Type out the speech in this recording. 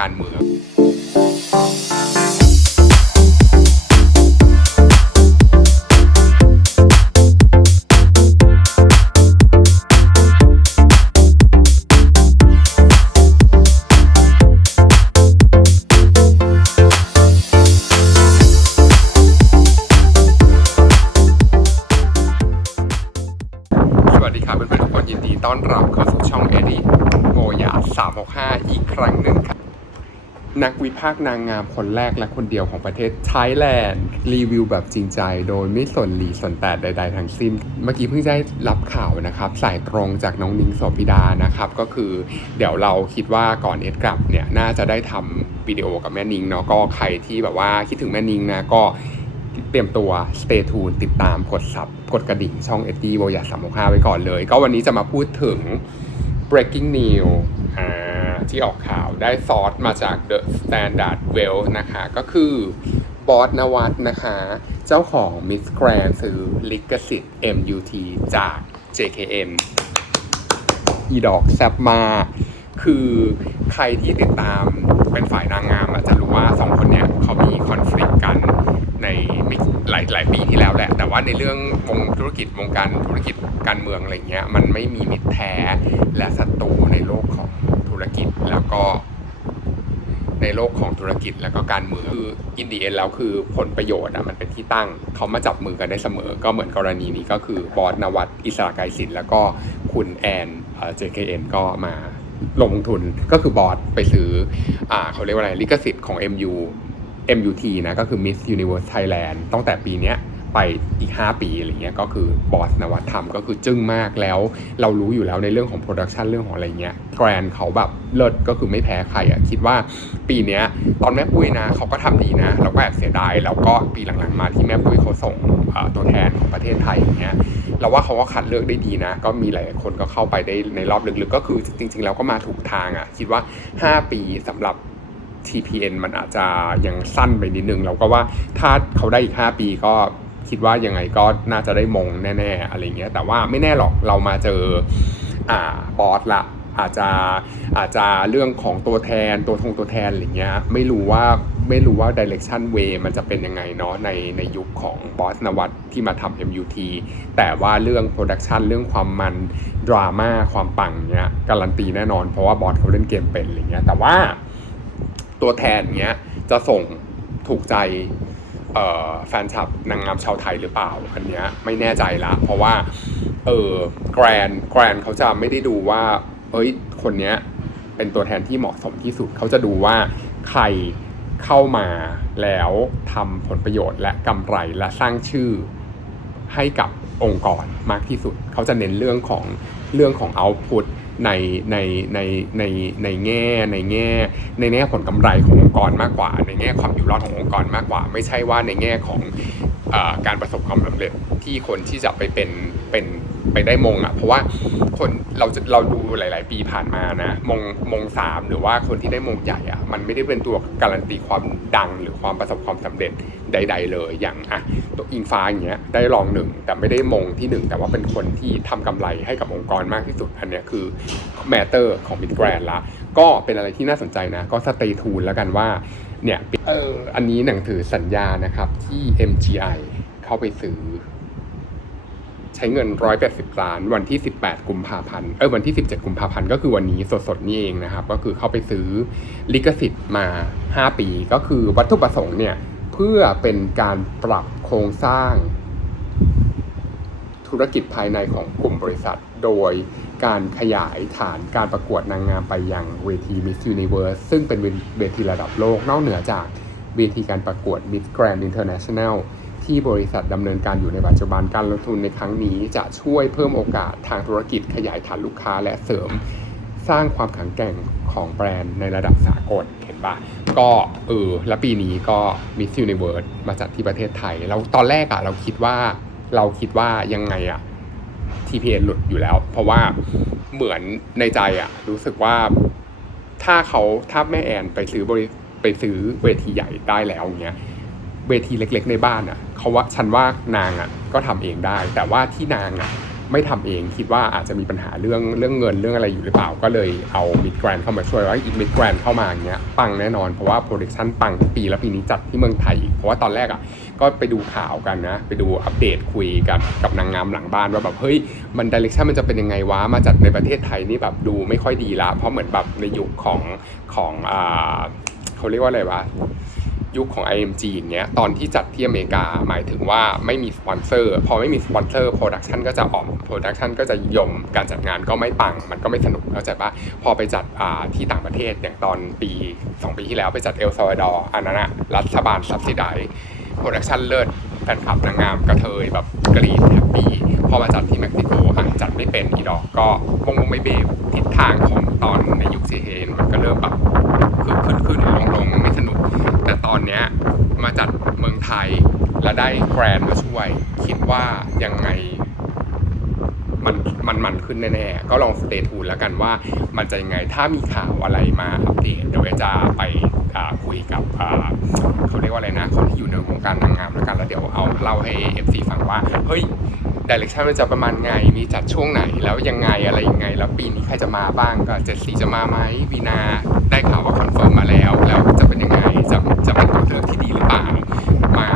การเมืองสวัสดีครับเพื่อนๆทุกคนยินดีต้อนรับเข้าสู่ช่องเอดีโกยา365 อีกครั้งหนึ่งครับ นักวิพากษ์นางงามคนแรกและคนเดียวของประเทศไทยแลนด์รีวิวแบบจริงใจ โดยไม่สนหลีสนแต่ใด ๆทั้งสิ้น เมื่อกี้เพิ่งได้รับข่าวนะครับ สายตรงจากน้องนิ้งโสพิดานะครับ ก็คือเดี๋ยวเราคิดว่าก่อนเอ็ดกลับเนี่ยน่าจะได้ทำวิดีโอกับแม่นิ้งเนาะก็ใครที่แบบว่าคิดถึงแม่นิ้งนะก็เตรียมตัว stay tuned ติดตามกดซับกดกระดิ่งช่อง s d โบยาสามหกห้าไว้ก่อนเลย ก็วันนี้จะมาพูดถึง breaking news อ่า ที่ออกข่าวได้ซอสมาจาก The Standard Well นะคะ ก็คือบอสนวัตนะคะ เจ้าของ Miss Grand ซื้อลิขสิทธิ์ MUT จาก JKN อีดอกแซบมาคือใครที่ติดตามเป็นฝ่ายนางงามอาจจะรู้ว่าสองคนเนี้ยเขามีคอน FLICT กันในหลายหลายปีที่แล้วแหละ แต่ว่าในเรื่องวงธุรกิจวงการธุรกิจการเมืองอะไรเงี้ยมันไม่มีมิตรแท้และศัตรูในโลกของ กิจแล้วก็ในโลกของธุรกิจแล้วก็การเมืองคืออินดีเอ็นแล้วคือผลประโยชน์อะมันเป็นที่ตั้งเขามาจับมือกันได้เสมอ ก็เหมือนกรณีนี้ก็คือบอสนวัตอิสระไกรสินแล้วก็คุณแอนเอ่อ JKN ก็มาลงทุนก็คือบอสไปซื้ออ่าเขาเรียกว่าอะไรลิขสิทธิ์ของ MU MUT นะก็คือ Miss Universe Thailand ตั้งแต่ปีเนี้ย ไปอีก 5 ปีอะไรเงี้ยก็คือบอสนวัตทำก็คือจึ้งมากแล้ว เรารู้อยู่แล้วในเรื่องของโปรดักชันเรื่องของอะไรเงี้ยแกรนเขาแบบเลิศก็คือไม่แพ้ใครอะคิดว่าปีเนี้ยตอนแม่ปุ้ยนะเขาก็ทำดีนะ เราก็แอบเสียดายแล้วก็ปีหลังๆมาที่แม่ปุ้ยเขาส่งตัวแทนของประเทศไทยอย่างเงี้ยเราว่าเขาก็คัดเลือกได้ดีนะ ก็มีหลายคนก็เข้าไปได้ในรอบลึกๆก็คือจริง ๆ แล้วก็มาถูกทางอะคิดว่า 5 ปีสำหรับ TPN มันอาจจะยังสั้นไปนิดนึงเราก็ว่าถ้าเขาได้อีก 5 ปีก็ คิดว่ายังไงก็น่าจะได้มงแน่ ๆ อะไรเงี้ยแต่ว่าไม่แน่หรอกเรามาเจออ่าบอสละอาจจะอาจจะเรื่องของตัวแทนตัวทงตัวแทนอะไรเงี้ยไม่รู้ว่าไม่รู้ว่า direction way มันจะเป็นยังไงเนาะในในยุคของบอสนวัตที่มาทำ MUT แต่ว่าเรื่องโปรดักชันเรื่องความมันดราม่าความปังเนี้ยการันตีแน่นอนเพราะว่าบอสเขาเล่นเกมเป็นอะไรเงี้ยแต่ว่าตัวแทนเนี้ยจะส่งถูกใจ แฟนคลับนางงามชาวไทยหรือเปล่า อันเนี้ยไม่แน่ใจละ เพราะว่าเออแกรนแกรนเขาจะไม่ได้ดูว่าเอ้ยคนเนี้ยเป็นตัวแทนที่เหมาะสมที่สุดเขาจะดูว่าใครเข้ามาแล้วทำผลประโยชน์และกำไรและสร้างชื่อให้กับองค์กรมากที่สุด เขาจะเน้นเรื่องของเรื่องของ output ในในในในในแง่ในแง่ในแง่ผลกำไรขององค์กรมากกว่า ในแง่ความอยู่รอดขององค์กรมากกว่า ไม่ใช่ว่าในแง่ของอการประสบความสำเร็จที่คนที่จะไปเป็นเป็น ไปได้มงอะ เพราะว่าคนเราจะเราดูหลาย ๆ ปีผ่านมานะ มงมงสามหรือว่าคนที่ได้มงใหญ่อะ มันไม่ได้เป็นตัวการันตีความดังหรือความประสบความสำเร็จใด ๆ เลยอย่างอะตัวอิงฟ้าอย่างเงี้ยได้รองหนึ่งแต่ไม่ได้มงที่หนึ่งแต่ว่าเป็นคนที่ทำกำไรให้กับองค์กรมากที่สุดอันเนี้ยคือแมตเตอร์ของมิดแกรนละก็เป็นอะไรที่น่าสนใจนะ ก็สเตย์ทูนแล้วกันว่าเนี่ยเอออันนี้หนังถือสัญญานะครับที่ MGI เข้าไปซื้อ ใช้เงิน 180 ล้าน วันที่ 18 กุมภาพันธ์ เออวันที่ 17 กุมภาพันธ์ก็คือวันนี้สดๆ นี่เองนะครับ ก็คือเข้าไปซื้อลิขสิทธิ์มา 5 ปี ก็คือวัตถุประสงค์เนี่ยเพื่อเป็นการปรับโครงสร้าง ธุรกิจภายในของกลุ่มบริษัท โดยการขยายฐานการประกวดนางงามไปยังเวที Miss Universe ซึ่งเป็นเวทีระดับโลกนอกเหนือจากเวทีการประกวด Miss Grand International ที่บริษัทดำเนินการอยู่ในปัจจุบันการลงทุนในครั้งนี้จะช่วยเพิ่มโอกาสทางธุรกิจขยายฐานลูกค้าและเสริมสร้างความแข็งแกร่งของแบรนด์ในระดับสากลเห็นปะก็เออแล้วปีนี้ก็ Miss Universe มาจัดที่ประเทศไทยเราตอนแรกอะเราคิดว่าเราคิดว่ายังไงอะ TPN หลุดอยู่แล้ว เพราะว่าเหมือนในใจอะรู้สึกว่าถ้าเขาถ้าแม่แอนไปซื้อบริไปซื้อเวทีใหญ่ได้แล้วเงี้ย เวทีเล็ก ๆ ในบ้านอะเขาว่าฉันว่านางอะก็ทำเองได้ แต่ว่าที่นางอะไม่ทำเองคิดว่าอาจจะมีปัญหาเรื่องเรื่องเงินเรื่องอะไรอยู่หรือเปล่า ก็เลยเอามิดแกรนเข้ามาช่วยว่าอีกมิดแกรนเข้ามาอย่างเงี้ยปังแน่นอนเพราะว่าโปรดักชันปังปีแล้วปีนี้จัดที่เมืองไทยอีกเพราะว่าตอนแรกอะก็ไปดูข่าวกันนะ ไปดูอัปเดตคุยกันกับนางงามหลังบ้านว่าแบบเฮ้ยมันดิเรกชันมันจะเป็นยังไงวะมาจัดในประเทศไทยนี่แบบดูไม่ค่อยดีละเพราะเหมือนแบบในยุคของของอ่าเขาเรียกว่าอะไรวะ ยุคของ IMG อย่างเงี้ยตอนที่จัดที่อเมริกาหมายถึงว่าไม่มีสปอนเซอร์ พอไม่มีสปอนเซอร์โปรดักชันก็จะอ่อมโปรดักชันก็จะยมการจัดงานก็ไม่ปัง มันก็ไม่สนุกเข้าใจปะพอไปจัดที่ต่างประเทศอย่างตอนปี 2 ปีที่แล้วไปจัดเอลซาวาดอร์อันนั้นอะรัฐบาลซับซิไดโปรดักชันเลิศแฟนคลับนางงามกระเทยแบบกรีดแฮปปี้พอมาจัดที่เม็กซิโกอะจัดไม่เป็นอีดอกก็วงวงไม่เบรทิศทางของตอนในยุคซีเฮนมันก็เริ่มแบบคือขึ้นขึ้นลงลงไม่สนุก แต่ต อนเนี้ยมาจัดเมืองไทยแล้วได้แกรนด์มาช่วย คิดว่ายังไงมันมันมันขึ้นแน่ๆ ก็ลองสเตทูนแล้วกันว่ามันจะยังไงถ้ามีข่าวอะไรมาอัปเดตเดี๋ยวจะไปคุยกับเขาเรียกว่าอะไรนะ คนที่อยู่ในวงการนางงามแล้วกันแล้วเดี๋ยวเอาเล่าให้ FC ฟังว่า เฮ้ยดิเรกชันมันจะประมาณไง มีจัดช่วงไหน แล้วยังไงอะไรยังไง แล้วปีนี้ใครจะมาบ้างก็เจสซี่จะมาไหมวีนาได้ข่าวว่าคอนเฟิร์มมาแล้ว แล้วจะเป็นยังไง จะเป็นตัวเลือกที่ดีหรือเปล่ามา